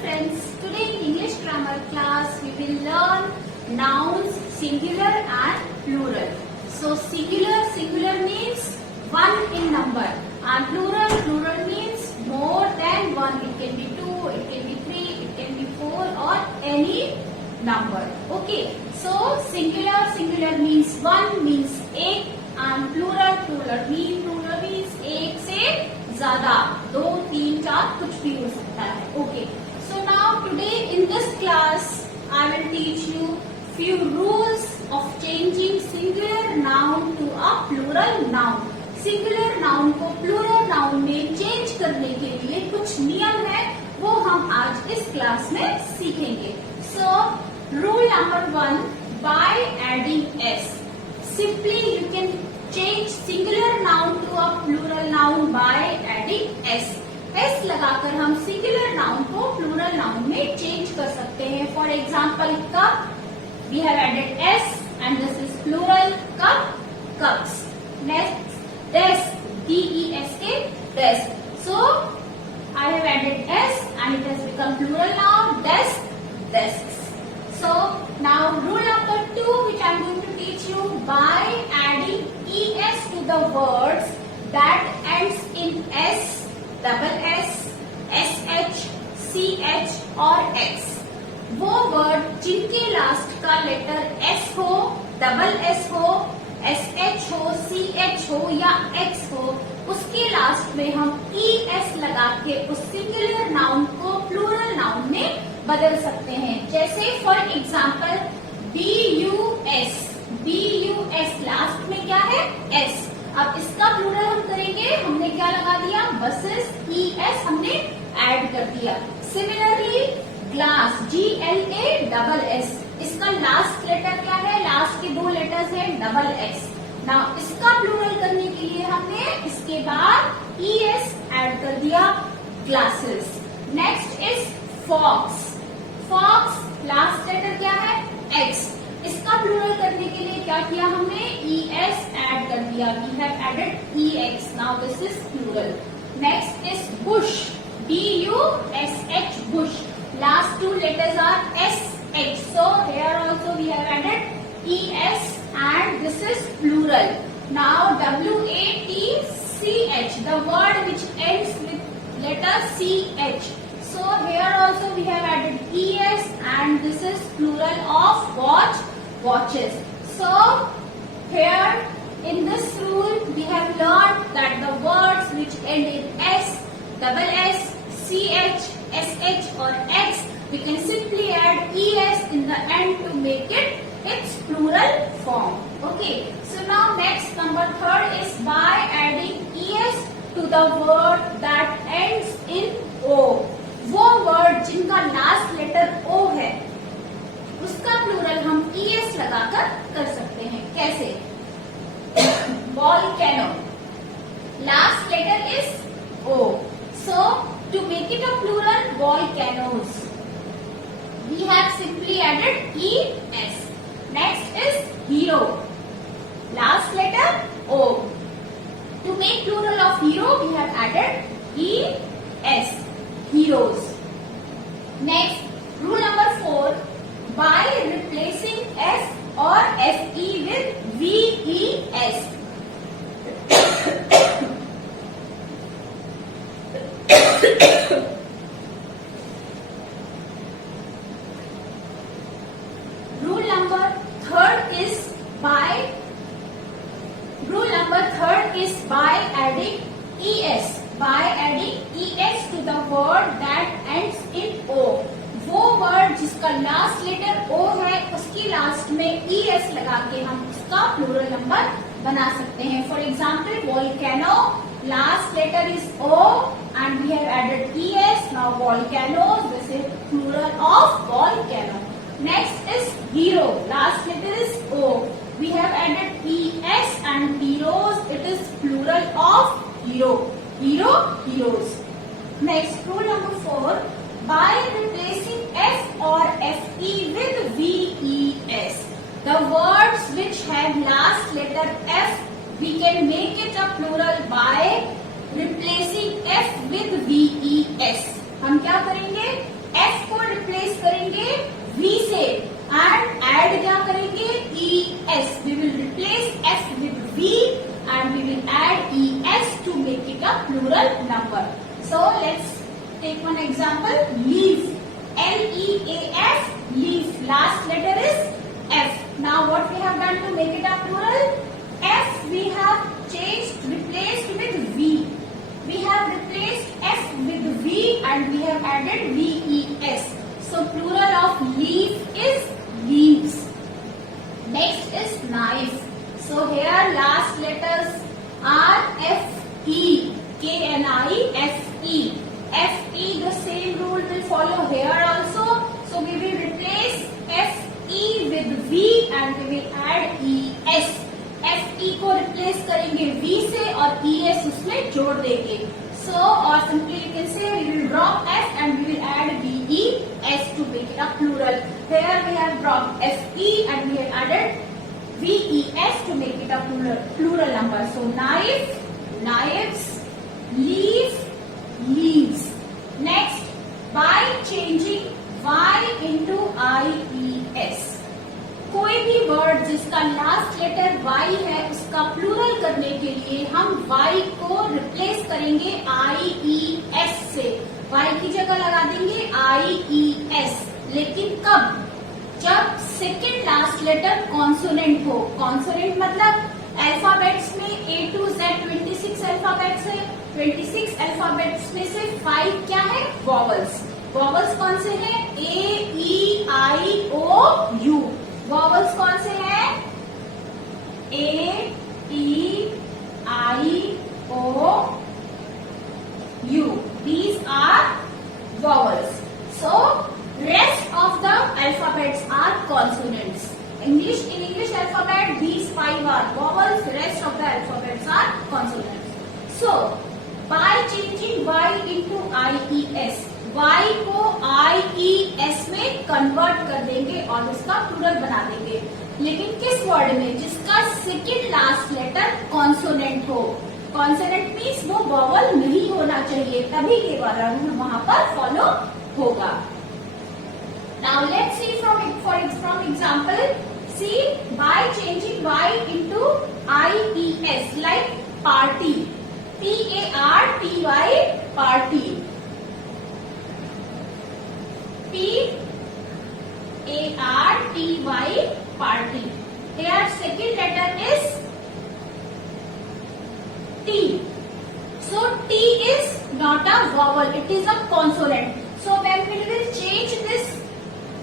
friends, today in English grammar class we will learn nouns singular and plural. So singular means one in number and plural means more than one. It can be two, it can be three, it can be four or any number. Okay, so singular means one means एक and plural means एक से ज्यादा, दो तीन चार कुछ भी हो सकता है. Okay, so now today in this class I will teach you few rules of changing singular noun to a plural noun. Singular noun को प्लूरल नाउन में चेंज करने के लिए कुछ नियम है, वो हम आज इस क्लास में सीखेंगे. So rule number 1, by adding S. Simply you can change singular noun to a plural noun by adding S. S लगाकर हम सिंगुलर नाउन को प्लूरल नाउन में चेंज कर सकते हैं. For example cup, we have added S and this is plural cup, cups. Next desk, D-E-S-K, desk. So I have added S and it has become plural now, desk, desks. So now rule number 2 which I am going to teach you, by adding es to the words that ends in s, double s, sh, ch or x. वो word जिनके last का letter s हो, double s हो, SH हो, CH हो या X हो, उसके लास्ट में हम ES लगा के उस सिंगुलर नाउन को प्लूरल नाउन में बदल सकते हैं. जैसे फॉर एग्जाम्पल BUS लास्ट में क्या है? S. अब इसका प्लूरल हम करेंगे, हमने क्या लगा दिया? बसेस, ES हमने ऐड कर दिया. सिमिलरली ग्लास, GLASS, इसका लास्ट लेटर क्या है? लास्ट के दो लेटर्स है डबल एक्स. नाउ इसका प्लूरल करने के लिए हमने इसके बाद ES ऐड कर दिया, glasses. Next is fox. Fox last letter क्या है? X. इसका प्लूरल करने के लिए क्या किया हमने? ES ऐड कर दिया. We have added EX. Now this is plural. Next is bush, BUSH, bush. Last two letters are SH. So here also we have added ES and this is plural. Now WATCH, the word which ends with letter CH. So here also we have added ES and this is plural of watch, watches. So here in this rule we have learned that the words which end in S, double S, CH, SH or X, we can simply add ES in the end to make it its plural form. Okay, so now next number 3rd is by adding ES to the word that ends in O. वो word जिनका last letter O है, उसका plural हम ES लगाकर कर सकते हैं. कैसे? Volcano, last letter is O. So to make it a plural, volcanoes, we have simply added ES. Next is hero, last letter O. To make plural of hero, we have added ES, heroes. Next, rule number 4, by replacing S or SE with VES. Rule number third is by adding ES. By adding ES to the word that ends in O. वो word जिसका last letter O है, उसकी last में ES लगा के हम उसका plural number बना सकते हैं. For example volcano, last letter is O and we have added ES. Now volcanoes, this is plural of volcano. Next is hero, last letter is O. We have added ES and heroes, it is plural of hero. Hero, heroes. Next, rule number 4, by replacing F or FE with VES. The words which have last letter F, we can make it a plural by replacing F with VES. हम क्या करेंगे? F Take one example. Leaf. L-E-A-F. Leaf. Last letter is F. Now what we have done to make it a plural? F we have replaced with V. We have replaced F with V and we have added V-E-S. So plural of leaf is leaves. Next is knife. So here last letters are F-E. K-N-I-F-E. F-E, the same rule will follow here also. So we will replace F-E with V and we will add E-S. F-E को replace करेंगे V से और E-S उसमें जोड़ देंगे. So or simply you can say we will drop F and we will add V-E-S to make it a plural. Here we have dropped F-E and we have added V-E-S to make it a plural number. So knife, knives, leaf, leaves. Next, by changing Y into I-E-S. कोई भी word जिसका last letter Y है उसका plural करने के लिए हम Y को रिप्लेस करेंगे I-E-S से. Y की जगह लगा देंगे I-E-S. लेकिन कब? जब सेकेंड लास्ट लेटर कॉन्सोनेंट हो. कॉन्सोनेंट मतलब अल्फाबेट्स में A to Z 26 अल्फाबेट्स है. 26 अल्फाबेट्स में से 5 क्या है? वॉवल्स. वॉवल्स कौन से हैं? A-E-I-O-U. वॉवल्स कौन से हैं? A-E-I-O-U. These are vowels. So rest of the alphabets are consonants. In English alphabet, these 5 are vowels. Rest of the alphabets are consonants. So by changing Y into I-E-S, Y को I-E-S में convert कर देंगे और उसका plural बना देंगे. लेकिन किस वर्ड में? जिसका सेकेंड लास्ट लेटर कॉन्सोनेंट हो. कॉन्सोनेंट मीन्स वो वॉवल नहीं होना चाहिए, तभी ये वाला रूल वहां पर फॉलो होगा. Now let's see from example. See by changing Y into I-E-S like party. P-A-R-T-Y party. P-A-R-T-Y party. Here second letter is T. So T is not a vowel, it is a consonant. So when we will change this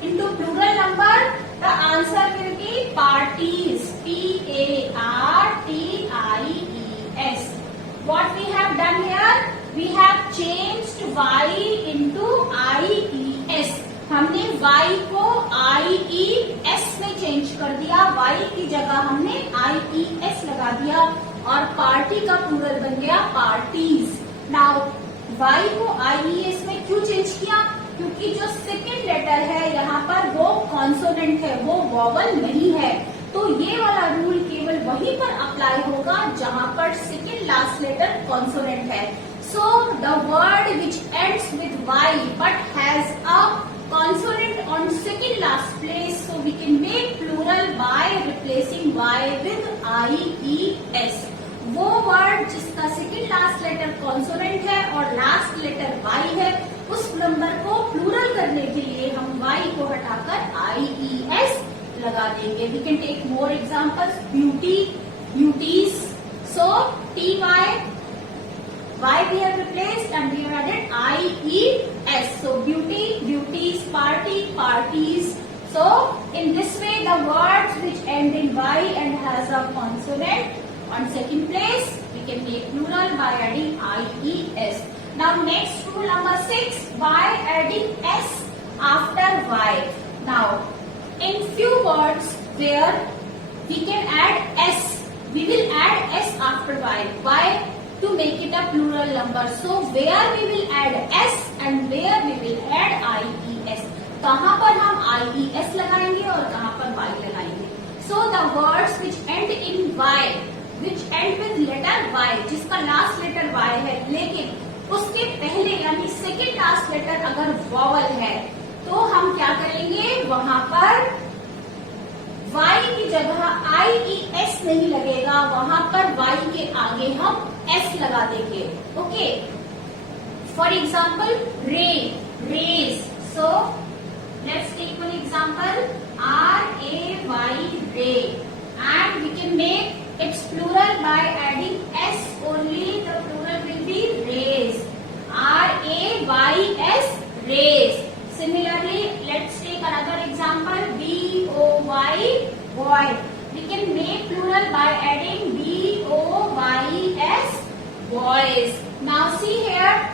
into plural number, the answer will be parties. P-A-R-T-I-E-S. What we have done here? We have changed Y into I-E-S. हमने Y को I-E-S में change कर दिया. Y की जगह हमने I-E-S लगा दिया और पार्टी का प्लूरल बन गया पार्टीज. नाउ Y को I-E-S में क्यों चेंज किया? क्योंकि जो सेकेंड लेटर है यहाँ पर वो कॉन्सोनेंट है, वो वॉवल नहीं है. तो ये वाला रूल केवल वहीं पर अप्लाई होगा जहां पर सेकेंड लास्ट लेटर कॉन्सोनेंट है. So the word which ends with Y but has a consonant on second last place, so we can make plural by replacing Y with I-E-S. वो word जिसका second last letter consonant है और last letter Y है, उस number को plural करने के लिए हम Y को हटाकर I-E-S लगा देंगे. We can take more examples. Beauty, beauties. So T-Y. Y we have replaced and we have added I-E-S. So beauty, beauties, party, parties. So in this way the words which end in Y and has a consonant on second place, we can make plural by adding I-E-S. Now next rule number 6, by adding S after Y. Now in few words where we can add S, we will add S after Y. Why? To make it a plural number. So where we will add S and where we will add I-E-S. कहाँ पर हम I-E-S लगाएंगे और कहाँ पर Y लगाएंगे. So the words which end in Y, which end with letter Y, जिसका last letter Y है, लेकिन उसके पहले यानी सेकेंड लास्ट लेटर अगर वॉवल है, तो हम क्या करेंगे? वहां पर Y की जगह I-E-S नहीं लगेगा, वहां पर Y के आगे हम S लगा देंगे. Okay. For example, rain, rays. So let's take one example, R-A-Y, ray. And we can make its plural by adding S only. The plural will be rays. R-A-Y-S, rays. Similarly, let's take another example, B-O-Y, boy. We can make plural by adding B-O-Y-S, boys. Now see here,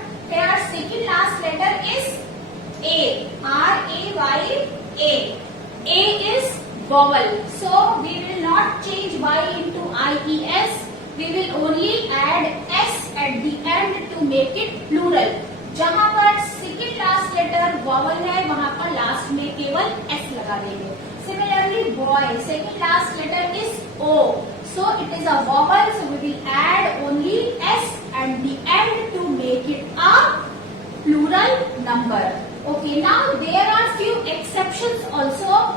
second last letter is A, R-A-Y-A. A is vowel. So we will not change Y into I-E-S. We will only add S at the end to make it plural. जहाँ पर second last letter vowel है वहां पर last में केवल S लगा देंगे. Similarly, boy, second last letter is O. So it is a vowel. So we will add only S at the end to make it a plural number. Okay, now there are few exceptions also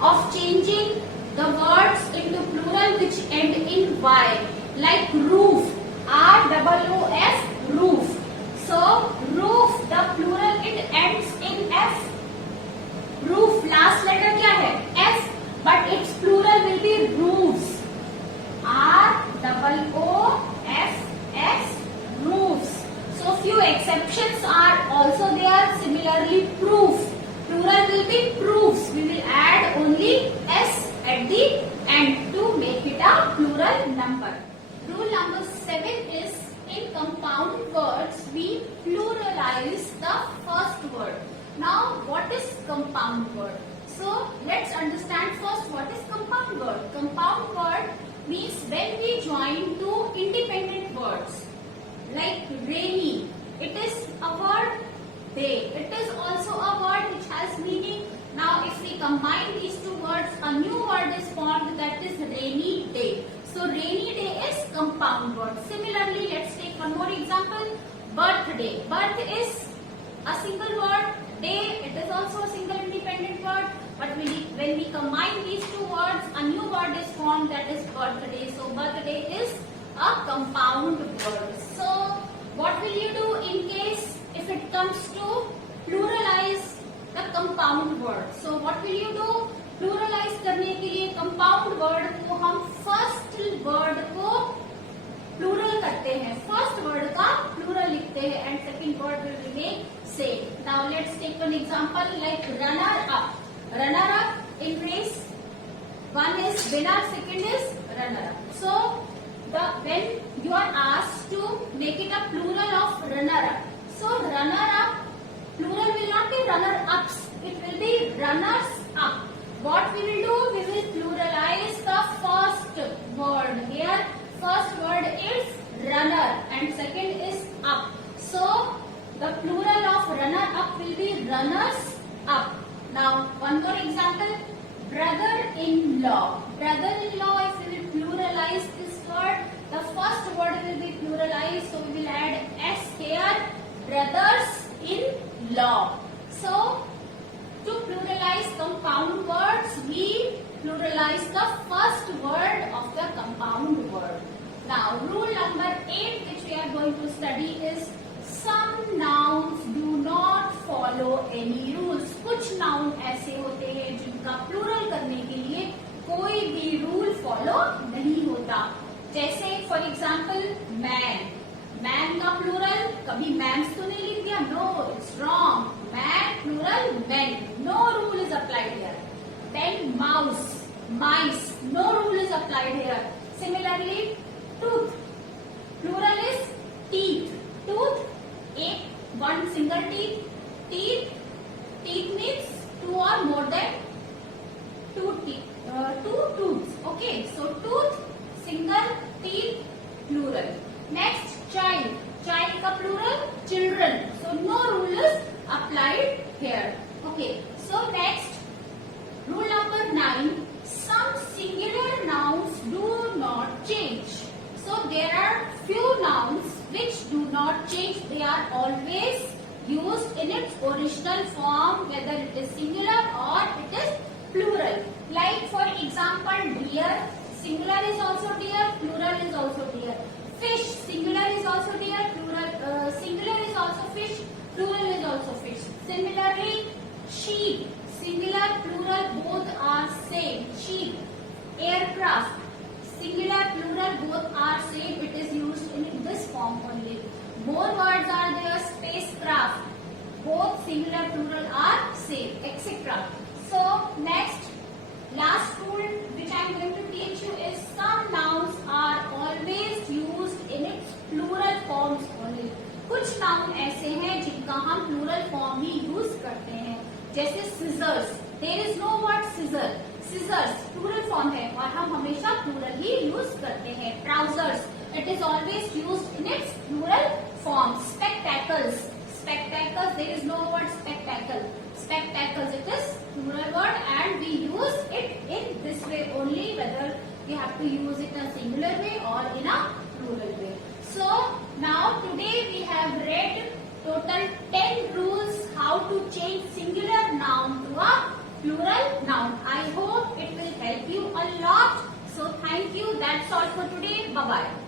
of changing the words into plural which end in Y, like roof, R-O-O-F, roof. So roof, the plural it ends in F. Roof last letter क्या है? F, but its plural will be roofs. R-O-O-F-S, roofs. So few exceptions are also there. Similarly, proof, plural will be proofs. We will add only S at the end to make it a plural number. Rule number 7 is, in compound words we pluralize the first word. Now what is compound word? So let's understand first what is compound word. Compound word means when we join two independent words, like rainy, it is a word. Day, it is also a word which has meaning. Now if we combine these two words, a new word is formed, that is rainy day. So rainy day is compound word. Similarly, let's take one more example, birthday. Birth is a single word, day, it is also a single independent word, but when we combine these two words, a new word is formed, that is birthday. So birthday is a compound word. So what will you do in case if it comes to pluralize the compound word? So what will you do? Pluralize करने के लिए compound word को हम first word को plural करते हैं, first word का plural लिखते हैं, and second word will remain same. Now let's take one example like runner up. Runner up in race, one is winner, second is runner up. So when you are asked to make it a plural of runner up, so runner up plural will not be runner ups, it will be runners up. What we will do? We will pluralize the first word. Here first word is runner and second is up. So the plural of runner up will be runners up. Now one more example, brother-in-law. Brother-in-law, if we will pluralize this word, the first word will be pluralized, so we will add S here, brothers-in-law. So to pluralize compound words, we pluralize the first word of the compound word. Now rule number 8 which we are going to study is, some nouns do not follow any rules. कुछ noun ऐसे होते हैं जिनका plural करने के लिए कोई भी rule follow नहीं होता. जैसे for example man. Man का plural कभी mans तो नहीं लिख दिया, no, it's wrong. Man plural men, no rule is applied here. Then mouse, mice, no rule is applied here. Similarly, tooth, plural is teeth. Tooth, one single teeth. Teeth means two or more than two tooths. Okay, so tooth, single, teeth, plural. Next, child. Child ka plural, children. So no rule is applied here. Okay, so next, rule number 9. Some singular nouns do not change. So there are few nouns which do not change. They are always used in its original form, whether it is singular or it is plural. Like for example, deer, singular is also deer, plural is also deer. Fish, singular is also deer, plural, singular is also fish, plural is also fish. Similarly, sheep, singular, plural, both are same. Sheep. Aircraft, singular, plural, both are same. It is used in this form only. More words are there. Spacecraft, both singular, plural are same, etc. So next, last rule which I am going to teach you is some nouns are always used in its plural forms only. कुछ noun ऐसे हैं जिनका हम plural form ही use करते हैं, जैसे scissors. There is no word scissor. Scissors plural form है और हम हमेशा प्लूरल ही यूज करते हैं. Trousers, it is always used in its plural form. Spectacles, spectacles, there is no word spectacle. Spectacles, it is plural word and we use it in this way only, whether we have to use it in a singular way or in a plural way. So now today we have read total 10 rules how to change singular noun to a plural noun. I hope it will help you a lot. So thank you. That's all for today. Bye bye.